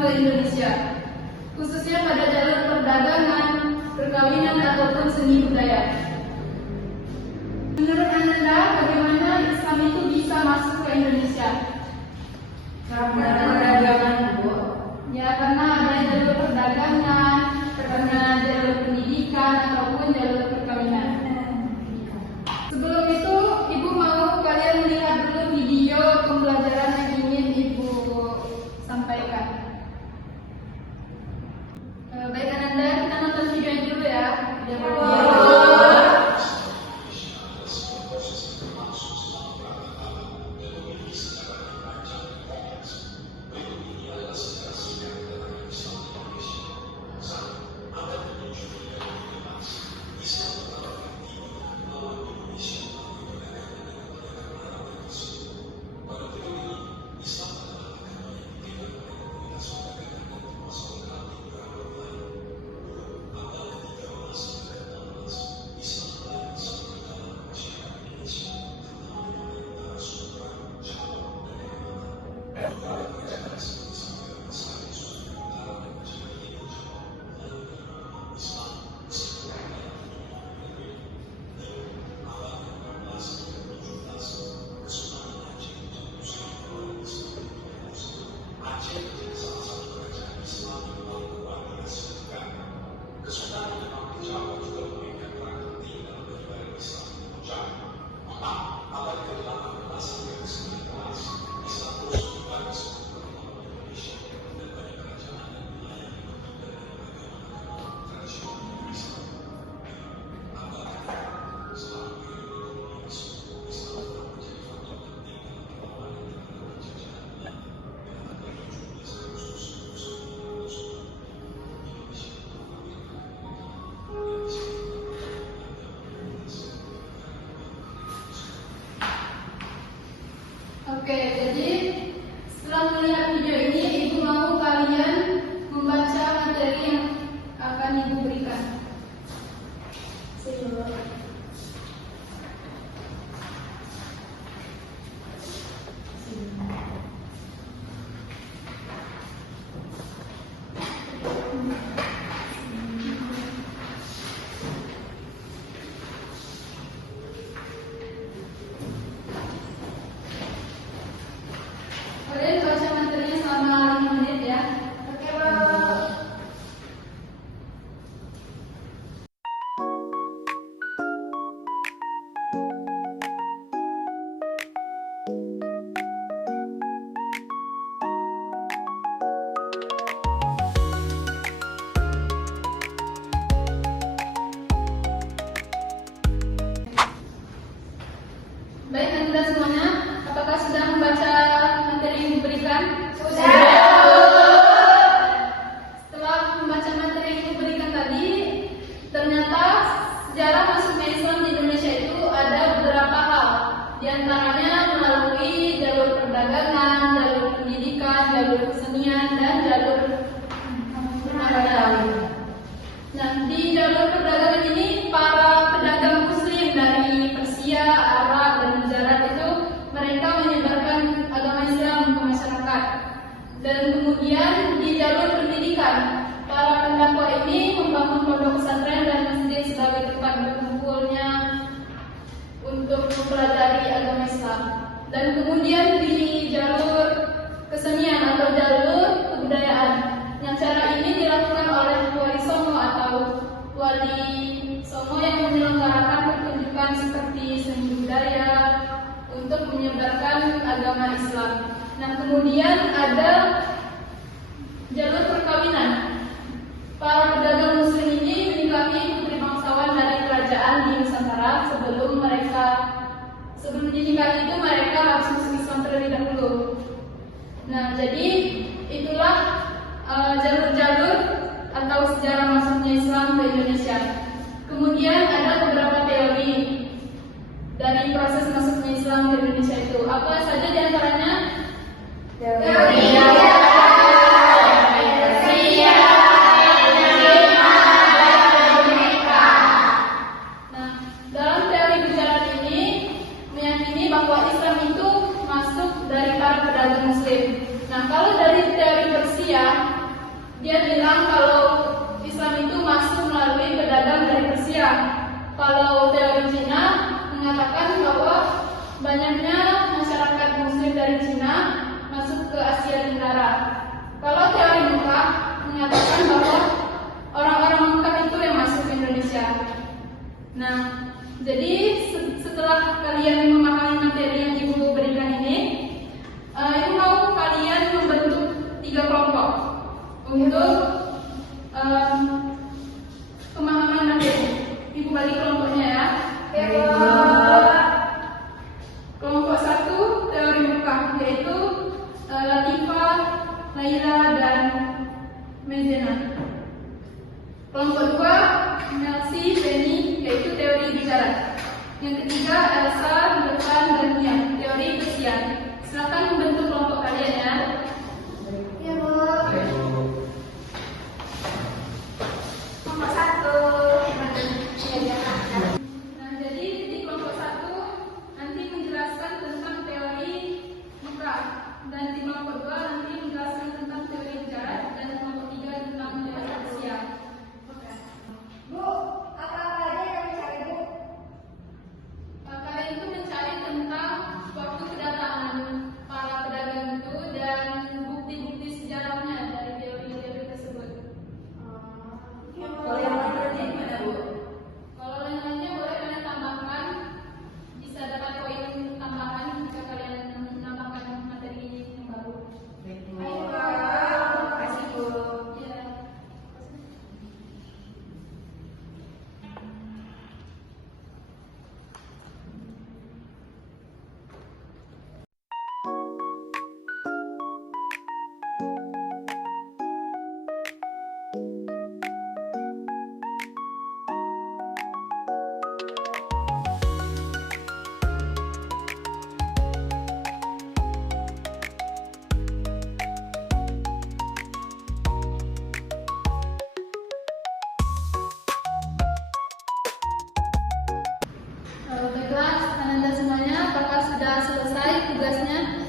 Islam ke Indonesia, khususnya pada jalur perdagangan, perkawinan ataupun seni budaya. Menurut Anda, bagaimana Islam itu bisa masuk ke Indonesia? Karena perdagangan, Bu. Ya, karena ada jalur perdagangan, karena jalur pendidikan ataupun jalur perkawinan. Sebelum itu, Ibu mau kalian melihat dulu video pembelajaran yang ingin Ibu sampaikan. Baik Anda, kita nonton videonya dulu ya. Oke, jadi setelah melihat video ini, Ibu mau kalian membaca materi yang akan Ibu berikan. Kalian baca materinya selama 5 menit ya. Oke, Pak. Baik, Anda semuanya, apakah sudah membaca materi yang diberikan? Sudah. Setelah membaca materi yang diberikan tadi, ternyata sejarah masuknya Islam di Indonesia itu ada beberapa hal. Di antaranya melalui jalur perdagangan, jalur pendidikan, jalur kesenian, dan jalur perkawinan. Nah, di jalur perdagangan ini para pedagang Muslim dari Persia, Arab, dan Gujarat itu mereka menyebarkan agama Islam ke masyarakat. Dan kemudian di jalur pendidikan, para pendakwah ini membangun pondok pesantren dan masjid sebagai tempat berkumpulnya untuk mempelajari agama Islam. Dan kemudian di jalur kesenian atau jalur kebudayaan, yang cara ini dilakukan oleh wali songo atau wali songo yang menyelenggarakan pertunjukan seperti seni budaya untuk menyebarkan agama Islam. Nah, kemudian ada jalur perkawinan. Para pedagang Muslim ini menikahi putri bangsawan dari kerajaan di Nusantara. Sebelum dinikahi itu mereka harus masuk Islam terlebih dahulu. Nah, jadi itulah jalur-jalur atau sejarah masuknya Islam ke Indonesia. Kemudian ada beberapa teori dari proses masuknya Islam ke Indonesia itu. Apa saja di antaranya? Teori bahwa Islam itu masuk dari para pedagang Muslim. Nah, kalau dari teori Persia, Dia bilang kalau Islam itu masuk melalui pedagang dari Persia. Kalau teori Cina mengatakan bahwa banyaknya masyarakat Muslim dari Cina masuk ke Asia Tenggara. Kalau teori Mekah mengatakan bahwa orang-orang Mekah itu yang masuk ke Indonesia. Nah, jadi setelah kalian memahami materi yang Ibu berikan ini, Ibu mau kalian membentuk 3 kelompok untuk pemahaman materi. Ibu bagi kelompoknya ya. Kelompok 1 teori Mekah, yaitu Latifah, Laila, dan Mezena. Kelompok 2 Melsi, Penny, yaitu teori bicara. Yang ketiga Elsa, Devan, dan Mia, teori persian. Silakan membentuk kelompok kalian ya. Ya, Bu. Kelompok 1. Nah, jadi di kelompok 1 nanti menjelaskan tentang teori Mekah, dan di kelompok 2 nanti menjelaskan tentang teori bicara, dan kelompok 3 tentang teori persian. Bu, apa aja yang mencari, Bu? Kalian itu mencari tentang waktu kedatangan para pedagang itu dan bukti-bukti sejarahnya dari teori-teori tersebut. Kalau yang lainnya gimana, Bu? Kalau lain-lainnya boleh kalian tambahkan, bisa dapat poin tambahan jika kalian menambahkan materi yang baru. Ayo, Pak. Makasih, Bu. Ya. Baiklah, Anda semuanya, apakah sudah selesai tugasnya?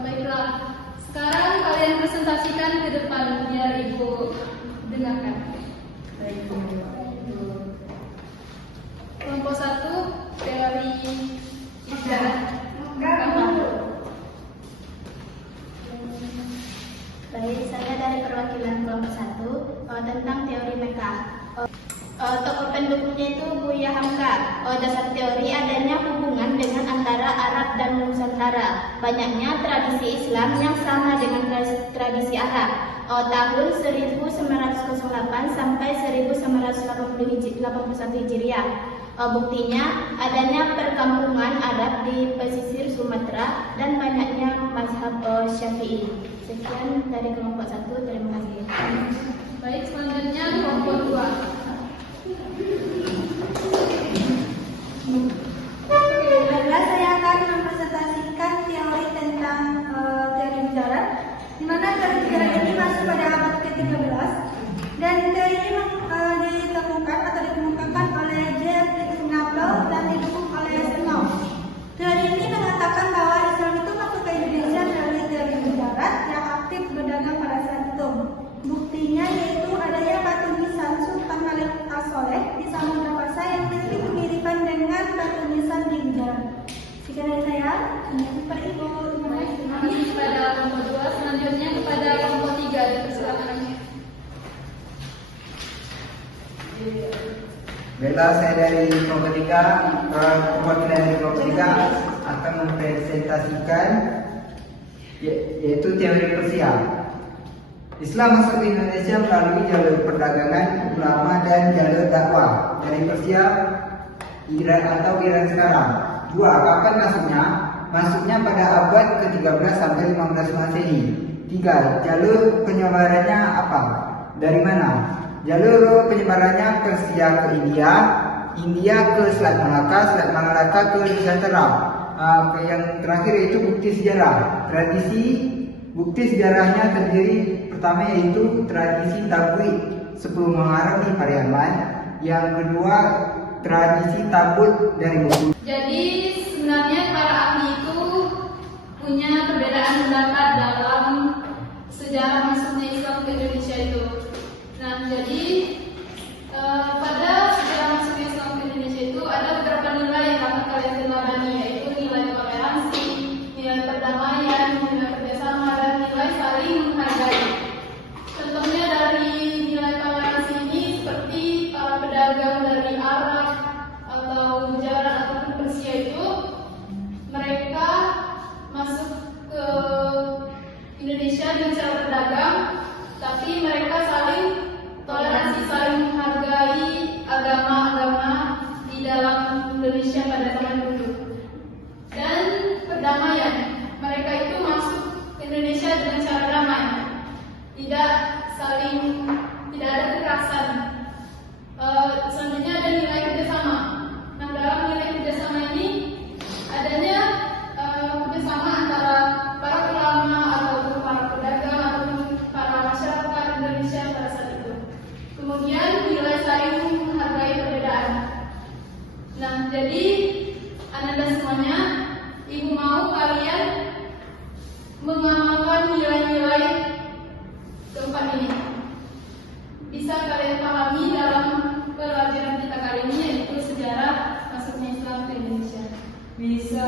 Baiklah. Sekarang kalian presentasikan ke depan biar Ibu dengarkan. Kelompok 1 teori bicara. Baik, saya dari perwakilan kelompok 1 tentang teori Mekah. Tokoh pendukungnya itu Buya Hamka. Dasar teori adanya hubungan dengan antara Arab dan Nusantara. Banyaknya tradisi Islam yang sama dengan tradisi Arab. Tahun 1908 sampai 1981 Hijriah. Buktinya adanya perkampungan Arab di pesisir Sumatera dan banyaknya mazhab Syafi'i. Sekian dari kelompok 1, terima kasih. Baik, selanjutnya kelompok 2. Baiklah, saya akan mempresentasikan teori tentang teori bicara, di mana teori bicara ini masuk pada abad ke-13, dan teori ini ditemukan atau dikemukakan oleh J.F. Knaplow dan didukung oleh Snow. Teori ini mengatakan bahwa Islam itu masuk ke Indonesia melalui teori bicara yang aktif berdagang pada saat itu. Buktinya yaitu adanya batu nisan Sultan Malik As-Soleh di Samudra Pasai yang memiliki kemiripan dengan batu nisan di Gujarat. Sekian dari saya, Pak Ibu. Terima kasih kepada kelompok 2. Selanjutnya kepada kelompok 3, dipersilakan. Baiklah, saya dari kelompok 3, perwakilan dari kelompok 3 akan mempresentasikan yaitu teori Persia. Islam masuk ke Indonesia melalui jalur perdagangan, ulama, dan jalur dakwah dari Persia, Iran atau Iran sekarang. 2. Kapan masuknya? Masuknya pada abad ke-13 sampai 15 Masehi. 3. Jalur penyebarannya apa? Dari mana? Jalur penyebarannya Persia ke India, India ke Selat Malaka, Selat Malaka ke Nusantara. Yang terakhir yaitu bukti sejarah. Bukti sejarahnya terdiri pertama yaitu tradisi tablik 10 Muharram di Pariaman. Yang kedua tradisi tabut dari Bogor. Jadi sebenarnya para ahli itu punya perbedaan pendapat dalam sejarah masuknya Islam ke Indonesia itu. Nah, jadi pada sejarah masuknya Islam ke Indonesia itu ada beberapa nilai yang akan kalian teladani, yaitu nilai toleransi, nilai perdamaian, nilai kerjasama, dan nilai saling menghargai. Contohnya dari nilai toleransi ini seperti para pedagang dari Arab atau Gujarat ataupun Persia itu, mereka masuk ke Indonesia dengan cara berdagang, tapi mereka saling toleransi, saling menghargai agama-agama di dalam Indonesia pada zaman dulu. Dan perdamaian, mereka itu masuk ke Indonesia dengan cara damai, tidak ada kekerasan. Selanjutnya ada nilai kerjasama. Nah, dalam nilai kerjasama ini adanya kerjasama antara para ulama ataupun para pedagang ataupun para masyarakat Indonesia pada saat itu. Kemudian nilai saling menghargai perbedaan. Nah, jadi Anda semuanya, Ibu mau kalian mengamalkan nilai-nilai keempat ini. Bisa kalian pahami dalam pelajaran kita kali ini, yaitu sejarah masuknya Islam ke Indonesia. Bisa.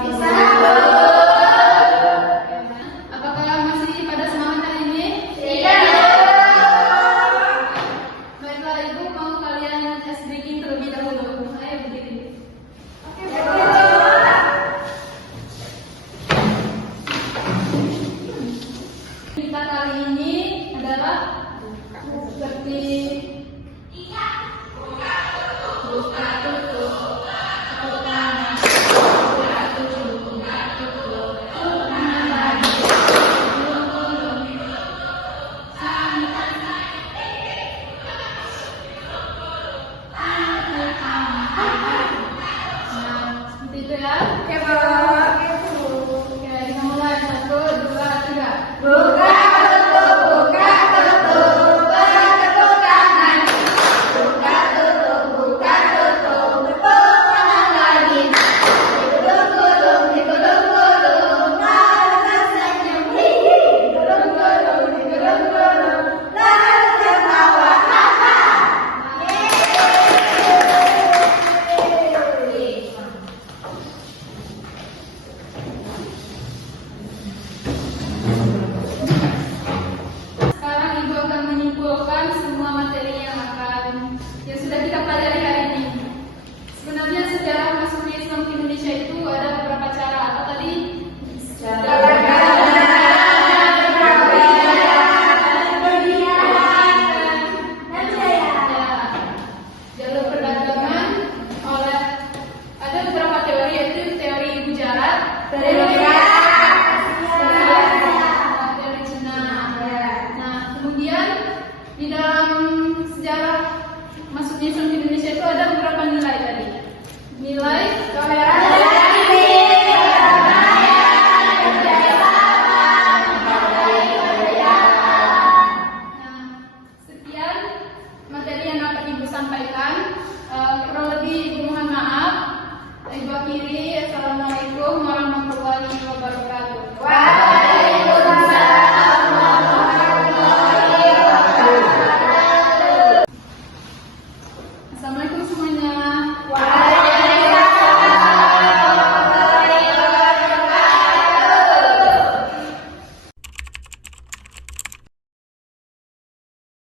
Apakah masih pada semangat hari ini? Iya. Baiklah, Ibu mau kalian tes breaking terlebih dahulu. Ayo berdiri. Kita kali ini adalah seperti seperti itu ya.